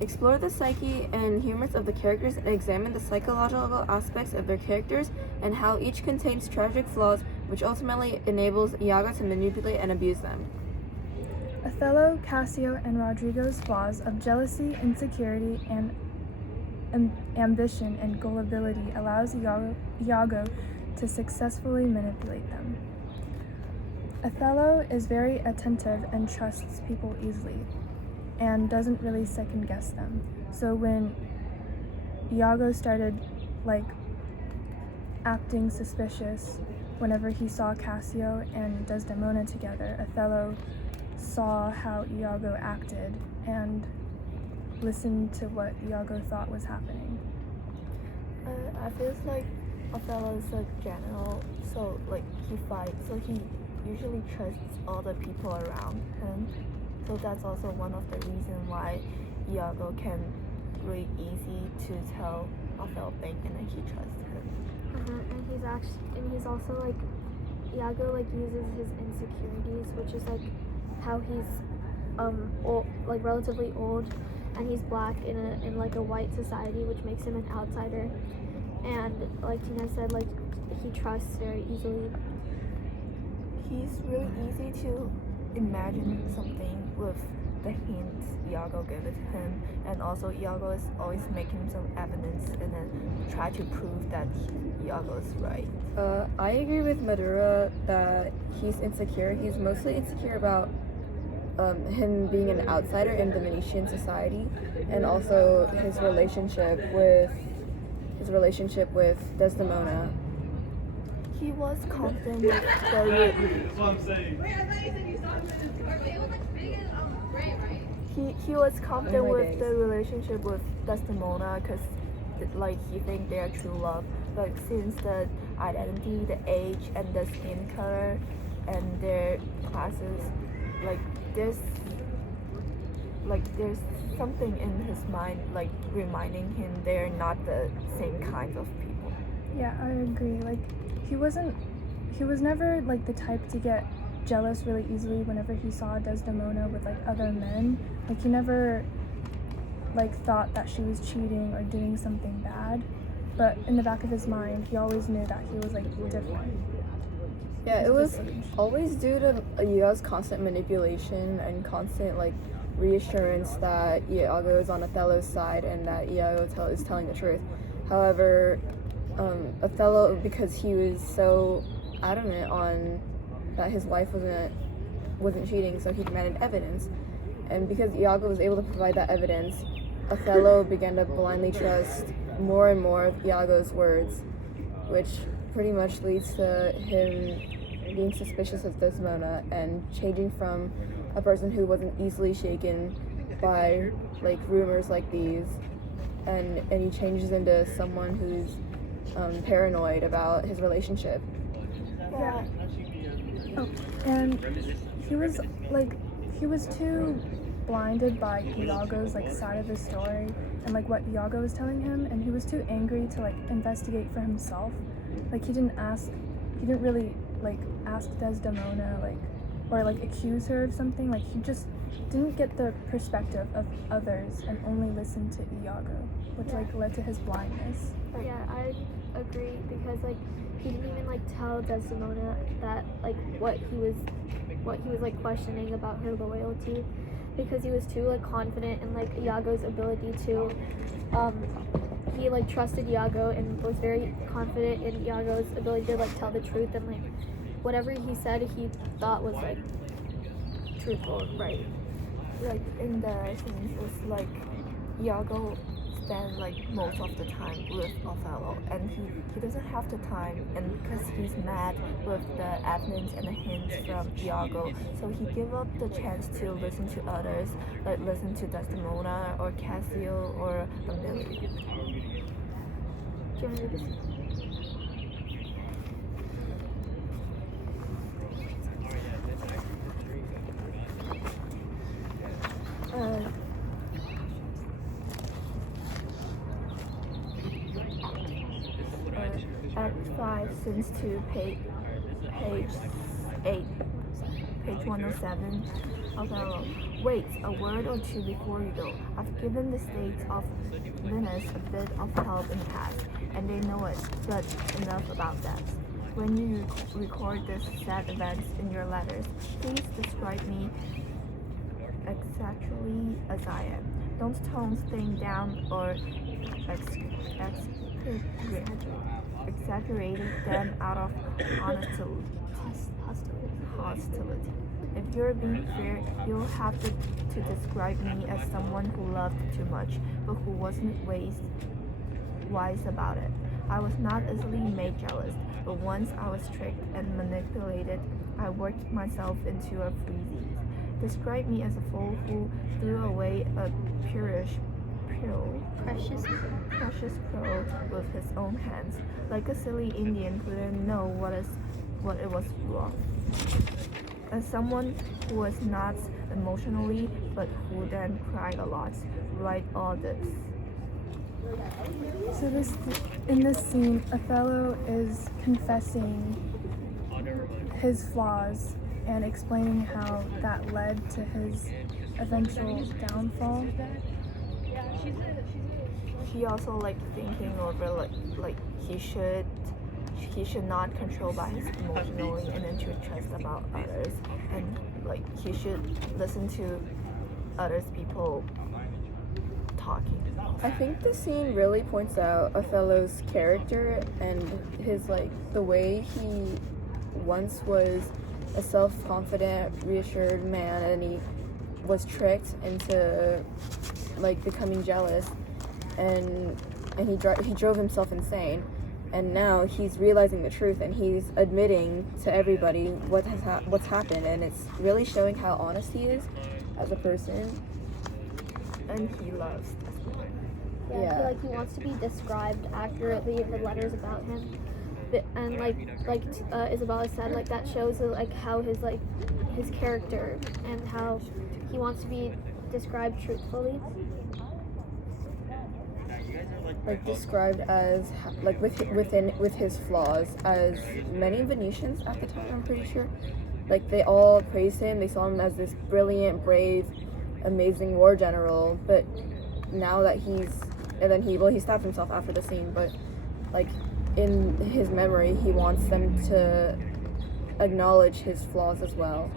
Explore the psyche and humors of the characters and examine the psychological aspects of their characters and how each contains tragic flaws, which ultimately enables Iago to manipulate and abuse them. Othello, Cassio, and Rodrigo's flaws of jealousy, insecurity, and ambition and gullibility allows Iago to successfully manipulate them. Othello is very attentive and trusts people easily and doesn't really second guess them. So when Iago started acting suspicious whenever he saw Cassio and Desdemona together, Othello saw how Iago acted and listened to what Iago thought was happening. I feel like Othello is a general, so he fights, so he usually trusts all the people around him. So that's also one of the reasons why Iago can really easy to tell Othello thing and then he trusts him. And he's also Iago uses his insecurities, which is how he's old, relatively old, and he's black in a white society, which makes him an outsider. And like Tina said, he trusts very easily. He's really easy to imagine something with the hints Iago gave it to him, and also Iago is always making some evidence and then try to prove that Iago is right. I agree with Madura that he's insecure. He's mostly insecure about him being an outsider in the Venetian society, and also his relationship with Desdemona. He was confident with the he was confident with the relationship with Desdemona because he think they are true love. But since the identity, the age, and the skin color, and their classes, there's something in his mind reminding him they're not the same kinds of people. Yeah, I agree. He was never the type to get jealous really easily whenever he saw Desdemona with other men. He never thought that she was cheating or doing something bad, but in the back of his mind he always knew that he was different. Yeah, it was always due to Iago's constant manipulation and constant reassurance that Iago is on Othello's side and that Iago is telling the truth. However, Othello, because he was so adamant on that his wife wasn't cheating, so he demanded evidence. And because Iago was able to provide that evidence, Othello began to blindly trust more and more of Iago's words, which pretty much leads to him being suspicious of Desdemona and changing from a person who wasn't easily shaken by rumors like these, and he changes into someone who's paranoid about his relationship. Yeah. Oh, and he was too blinded by Iago's side of the story and what Iago was telling him, and he was too angry to investigate for himself. He didn't really ask Desdemona or accuse her of something. He just didn't get the perspective of others and only listened to Iago, which led to his blindness. Yeah, I agree, because he didn't even tell Desdemona that what he was questioning about her loyalty, because he was too confident in Iago's ability to he trusted Iago and was very confident in Iago's ability to tell the truth, and whatever he said he thought was truthful, right? In the sense is Iago spend most of the time with Othello, and he doesn't have the time, and because he's mad with the evidence and the hints from Iago, so he give up the chance to listen to others, listen to Desdemona or Cassio or Lily. Act 5, Scenes 2, page 8, page 107, Othello. Wait a word or two before you go. I've given the state of Venus a bit of help in the past, and they know it, but enough about that. When you record these sad events in your letters, please describe me exactly as I am. Don't tone things down or exaggerate them out of hostility. If you're being fair, you'll have to describe me as someone who loved too much, but who wasn't wise about it. I was not easily made jealous, but once I was tricked and manipulated, I worked myself into a freeze. Describe me as a fool who threw away a precious pearl with his own hands, like a silly Indian who didn't know what it was for. As someone who was not emotionally, but who then cried a lot, write all this. So in this scene, Othello is confessing his flaws and explaining how that led to his eventual downfall. He also thinking over like he should not control by his emotionally and then to trust about others, and he should listen to others people talking. I think the scene really points out Othello's character and his the way he once was a self-confident, reassured man, and he was tricked into becoming jealous, and he drove himself insane. And now he's realizing the truth, and he's admitting to everybody what's happened, and it's really showing how honest he is as a person. And he loves this woman. Yeah. I feel he wants to be described accurately in the letters about him, and Isabella said, that shows how his character and how he wants to be described truthfully. Described as with his flaws, as many Venetians at the time, I'm pretty sure, they all praised him. They saw him as this brilliant, brave, amazing war general. But now that he stabbed himself after the scene, but in his memory, he wants them to acknowledge his flaws as well.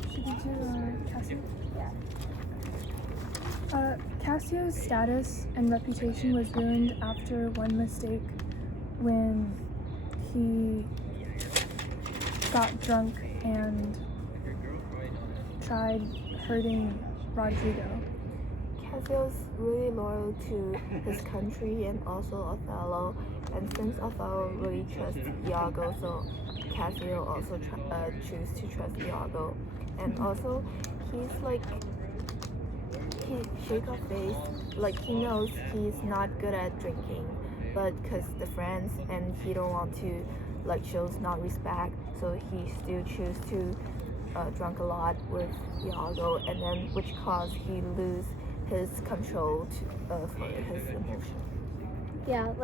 Should we do Cassio? Cassio's status and reputation was ruined after one mistake when he got drunk and tried hurting Rodrigo. Cassio's really loyal to his country and also Othello, and since Othello really trusts Iago, so Cassio also choose to trust Iago. And also he's he shake off face, he knows he's not good at drinking, but because the friends and he don't want to shows not respect, so he still choose to drink a lot with Iago, and then which cause he lose his control for his emotion. Yeah,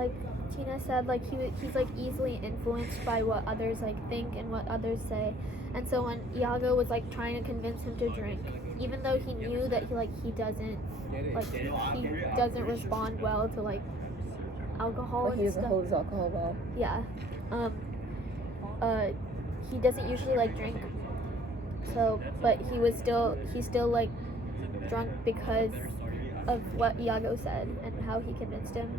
Tina said, he's easily influenced by what others think and what others say, and so when Iago was trying to convince him to drink, even though he knew that he doesn't respond well to alcohol and he doesn't stuff. hold his alcohol well. Yeah, he doesn't usually drink. So, but he's still drunk because of what Iago said and how he convinced him,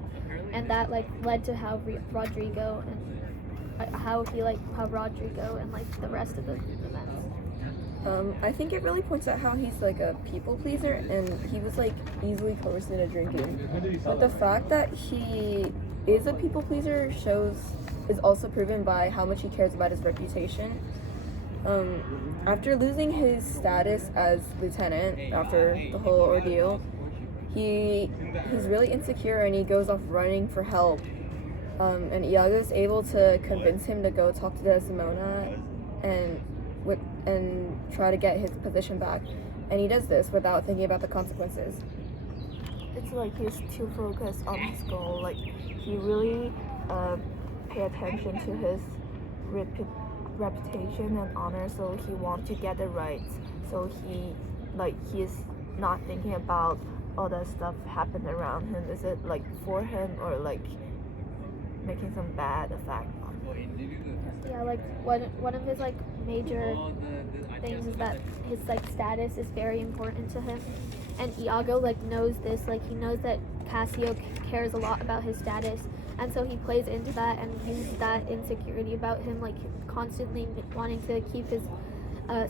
and that led to how Rodrigo and how Rodrigo and the rest of the events. I think it really points out how he's a people pleaser, and he was easily coerced into drinking. But the fact that he is a people pleaser is also proven by how much he cares about his reputation. After losing his status as lieutenant after the whole ordeal, he's really insecure, and he goes off running for help. And Iago is able to convince him to go talk to Desdemona and try to get his position back. And he does this without thinking about the consequences. It's he's too focused on his goal. He really pay attention to his reputation and honor, so he wants to get it right. So he's not thinking about all the stuff happened around him. Is it like for him or like making some bad effect on him? Yeah, like one of his like major things is that his like status is very important to him, and Iago like knows this. Like he knows that Cassio cares a lot about his status, and so he plays into that and uses that insecurity about him, like constantly wanting to keep his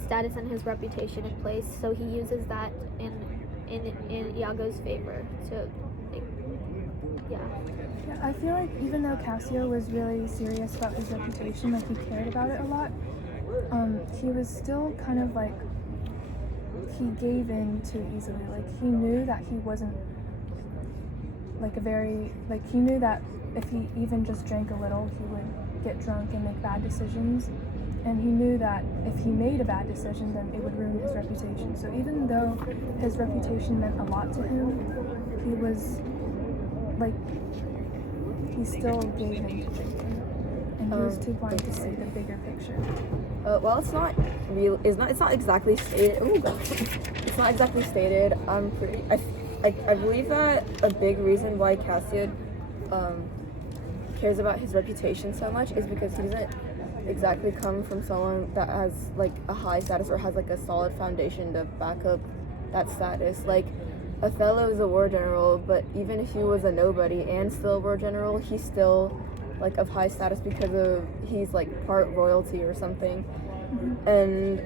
status and his reputation in place. So he uses that in Iago's favor to, like, yeah. Yeah, I feel like even though Cassio was really serious about his reputation, like he cared about it a lot, he was still kind of like, he gave in too easily. Like he knew that he wasn't like he knew that if he even just drank a little, he would get drunk and make bad decisions. And he knew that if he made a bad decision, then it would ruin his reputation. So even though his reputation meant a lot to him, he was like, he still gave in to drinking. And he was too blind to see the bigger picture. Well, it's not real. It's not exactly stated. Oh god, it's not exactly stated. I believe that a big reason why Cassio cares about his reputation so much is because he doesn't exactly come from someone that has like a high status or has like a solid foundation to back up that status. Like Othello is a war general, but even if he was a nobody and still a war general, he's still like of high status because of he's like part royalty or something. And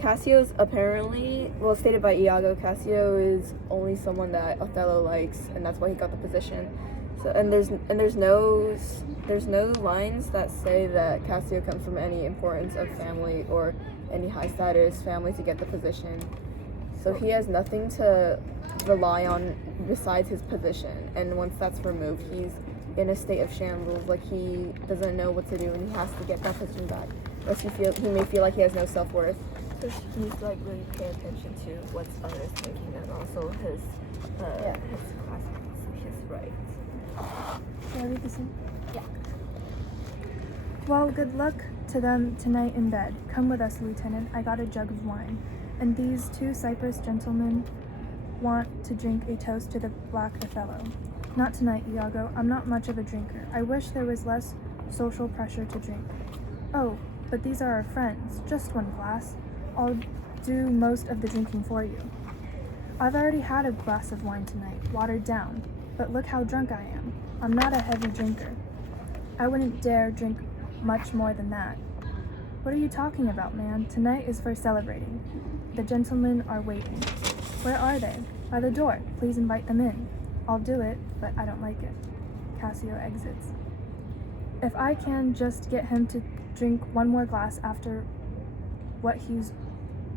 Cassio's apparently, well, stated by Iago, Cassio is only someone that Othello likes, and that's why he got the position. So there's no lines that say that Cassio comes from any importance of family or any high status family to get the position. So he has nothing to rely on besides his position. And once that's removed, he's in a state of shambles. Like he doesn't know what to do, and he has to get that position back. Unless he may feel like he has no self-worth. So he's like really paying attention to what others thinking and also his classmates, his rights. Shall I read this in? Yeah. Well, good luck to them tonight in bed. Come with us, Lieutenant. I got a jug of wine. And these two Cyprus gentlemen want to drink a toast to the Black Othello. Not tonight, Iago. I'm not much of a drinker. I wish there was less social pressure to drink. Oh, but these are our friends. Just one glass. I'll do most of the drinking for you. I've already had a glass of wine tonight, watered down. But look how drunk I am. I'm not a heavy drinker. I wouldn't dare drink much more than that. What are you talking about, man? Tonight is for celebrating. The gentlemen are waiting. Where are they? By the door. Please invite them in. I'll do it, but I don't like it. Cassio exits. If I can just get him to drink one more glass after what he's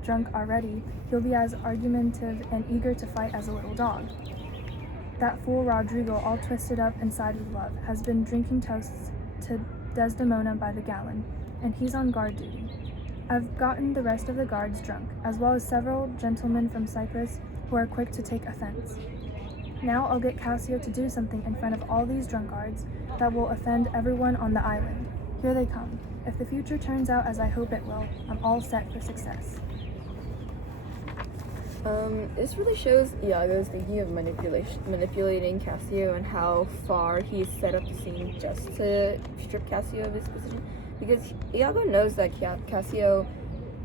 drunk already, he'll be as argumentative and eager to fight as a little dog. That fool Rodrigo, all twisted up inside with love, has been drinking toasts to Desdemona by the gallon, and he's on guard duty. I've gotten the rest of the guards drunk, as well as several gentlemen from Cyprus who are quick to take offense. Now I'll get Cassio to do something in front of all these drunkards that will offend everyone on the island. Here they come. If the future turns out as I hope it will, I'm all set for success. This really shows Iago's thinking of manipulating Cassio and how far he's set up the scene just to strip Cassio of his position. Because Iago knows that Cassio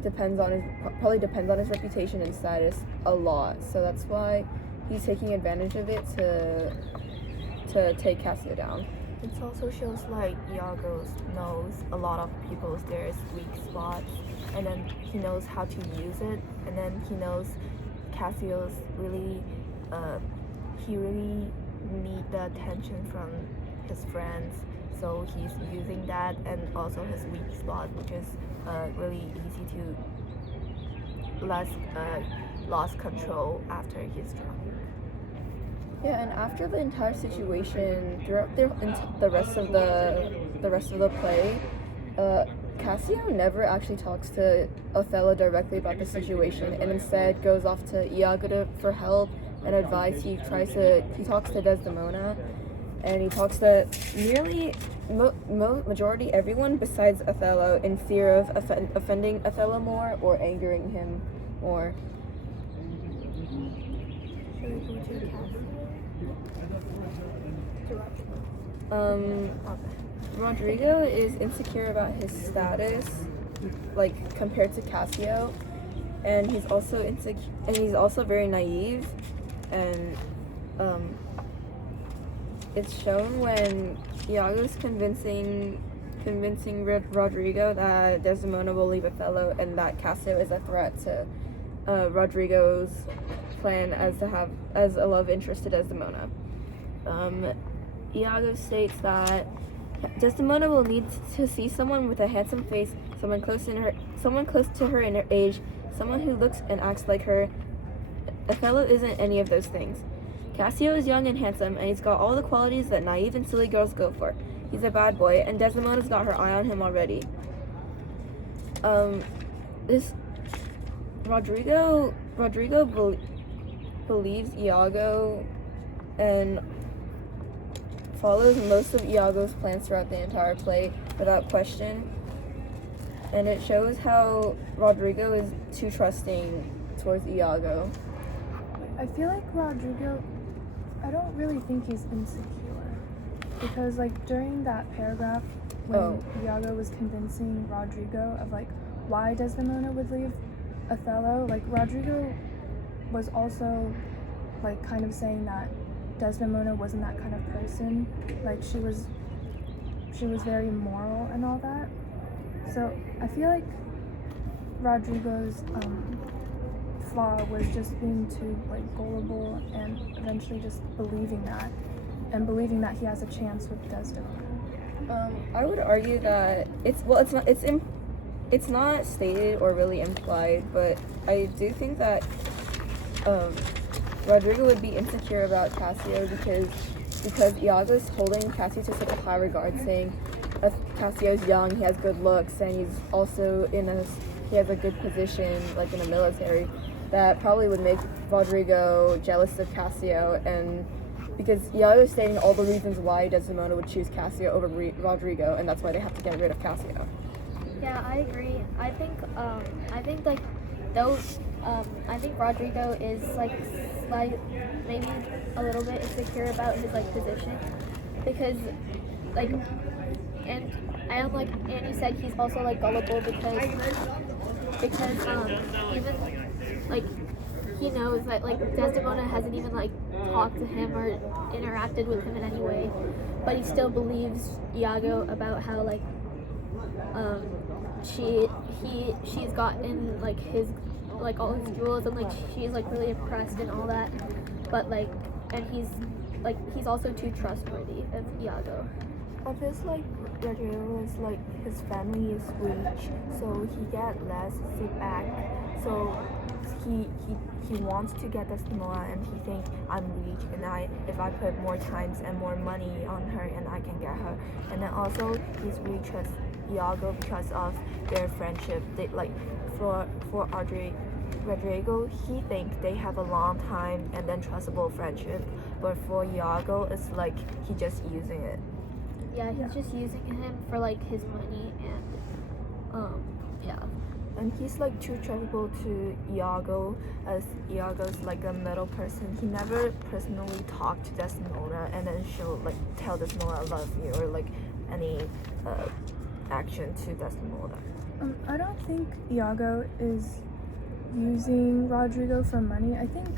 probably depends on his reputation and status a lot. So that's why he's taking advantage of it to take Cassio down. It also shows like Iago knows a lot of people's there's weak spots, and then he knows how to use it, and then he knows Cassio's really he really need the attention from his friends, so he's using that, and also his weak spot, which is really easy to lost control after he's drunk. Yeah, and after the entire situation, throughout the rest of the play, Cassio never actually talks to Othello directly about the situation, and instead goes off to Iago for help and advice. He talks to Desdemona, and he talks to nearly majority everyone besides Othello in fear of offending Othello more or angering him more. Should we go to Rodrigo is insecure about his status, like compared to Cassio, and he's also he's also very naive, and it's shown when Iago's convincing Rodrigo that Desdemona will leave Othello and that Cassio is a threat to Rodrigo's plan as a love interest to Desdemona. Iago states that Desdemona will need to see someone with a handsome face, someone close to her in her age, someone who looks and acts like her. Othello isn't any of those things. Cassio is young and handsome, and he's got all the qualities that naive and silly girls go for. He's a bad boy, and Desdemona's got her eye on him already. This Rodrigo believes Iago and follows most of Iago's plans throughout the entire play without question, and it shows how Rodrigo is too trusting towards Iago. I feel like Rodrigo, I don't really think he's insecure, because like during that paragraph when Iago was convincing Rodrigo of like why Desdemona would leave Othello, like Rodrigo was also like kind of saying that Desdemona wasn't that kind of person, like she was very moral and all that. So I feel like Rodrigo's flaw was just being too like gullible and eventually just believing that he has a chance with Desdemona. I would argue that it's not stated or really implied, but I do think that Rodrigo would be insecure about Cassio because Iago's holding Cassio to such a high regard, saying Cassio's young, he has good looks, and he's also he has a good position like in the military. That probably would make Rodrigo jealous of Cassio, and because Iago is stating all the reasons why Desdemona would choose Cassio over Rodrigo, and that's why they have to get rid of Cassio. Yeah, I agree. I think like those. I think Rodrigo is like maybe a little bit insecure about his like position, because like and you said he's also like gullible because even like he knows that like Desdemona hasn't even like talked to him or interacted with him in any way, but he still believes Iago about how like she's gotten like his like all his jewels, and like she's like really impressed and all that, but like and he's also too trustworthy of Iago. I feel like Rodrigo is like his family is rich, so he get less sit back. So he wants to get Desdemona, and he thinks I'm rich, and if I put more times and more money on her, and I can get her. And then also he's really trust Iago because of their friendship. They like for Rodrigo, he thinks they have a long time and then trustable friendship, but for Iago, it's like he just using it. Yeah, he's just using him for like his money and yeah. And he's like too trustable to Iago, as Iago's like a middle person. He never personally talked to Desdemona and then she'll like tell Desdemona I love you or like any action to Desdemona. I don't think Iago is using Rodrigo for money. I think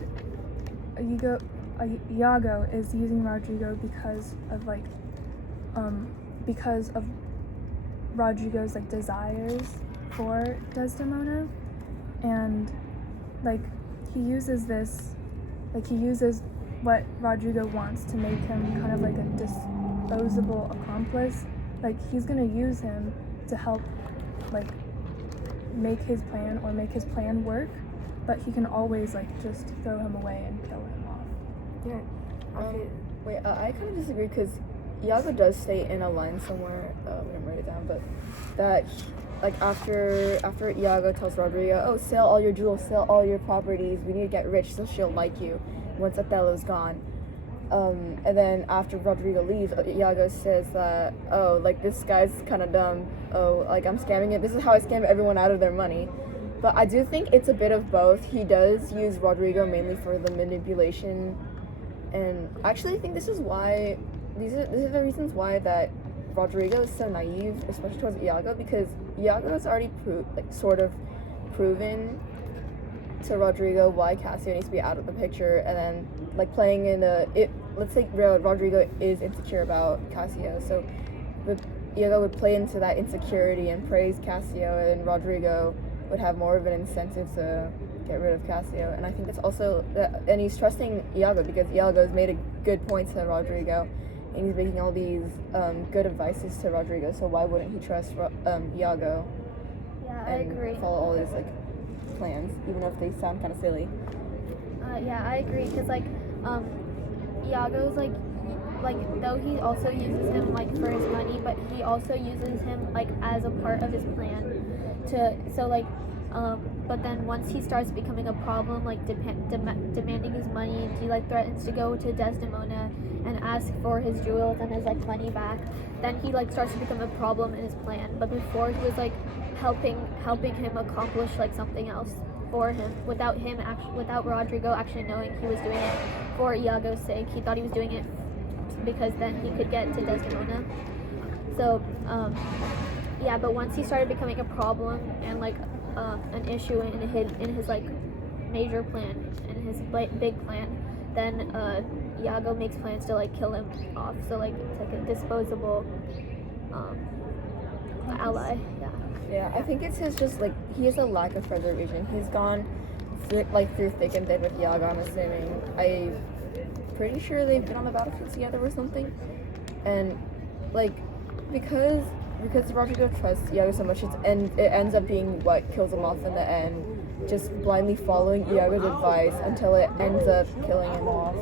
Iago is using Rodrigo because of Rodrigo's like desires for Desdemona, and like he uses what Rodrigo wants to make him kind of like a disposable accomplice. Like he's gonna use him to help like make his plan work, but he can always like just throw him away and kill him off. Yeah. Wait, I kind of disagree because Iago does state in a line somewhere, I'm gonna write it down, but that like after Iago tells Rodrigo, oh, sell all your jewels, sell all your properties, we need to get rich so she'll like you once Othello's gone. And then after Rodrigo leaves, Iago says that, oh, like, this guy's kind of dumb. Oh, like, I'm scamming it. This is how I scam everyone out of their money. But I do think it's a bit of both. He does use Rodrigo mainly for the manipulation. And I actually think this is why, these are the reasons why that Rodrigo is so naive, especially towards Iago, because Iago has already sort of proven to Rodrigo why Cassio needs to be out of the picture, and then like playing in let's say Rodrigo is insecure about Cassio, so Iago would play into that insecurity and praise Cassio, and Rodrigo would have more of an incentive to get rid of Cassio. And I think that's also and he's trusting Iago because Iago's made a good point to Rodrigo, and he's making all these good advices to Rodrigo, so why wouldn't he trust Iago? Yeah, I and agree. follow all his like plans, even if they sound kind of silly. Yeah, I agree, because like Iago's like though he also uses him like for his money, but he also uses him like as a part of his plan but then once he starts becoming a problem, like demanding his money, he like threatens to go to Desdemona and ask for his jewels and his like money back, then he like starts to become a problem in his plan. But before, he was like helping him accomplish like something else for him without Rodrigo actually knowing he was doing it for Iago's sake. He thought he was doing it because then he could get to Desdemona. So but once he started becoming a problem and like an issue in his like major plan, in his big plan, then Iago makes plans to like kill him off. So like it's like a disposable ally. Yeah, I think it's just like he has a lack of further vision. He's gone through thick and thin with Iago, I'm assuming. I'm pretty sure they've been on the battlefield together or something. And like because Rodrigo trusts Iago so much, it ends up being what kills him off in the end. Just blindly following Iago's advice until it ends up killing him off.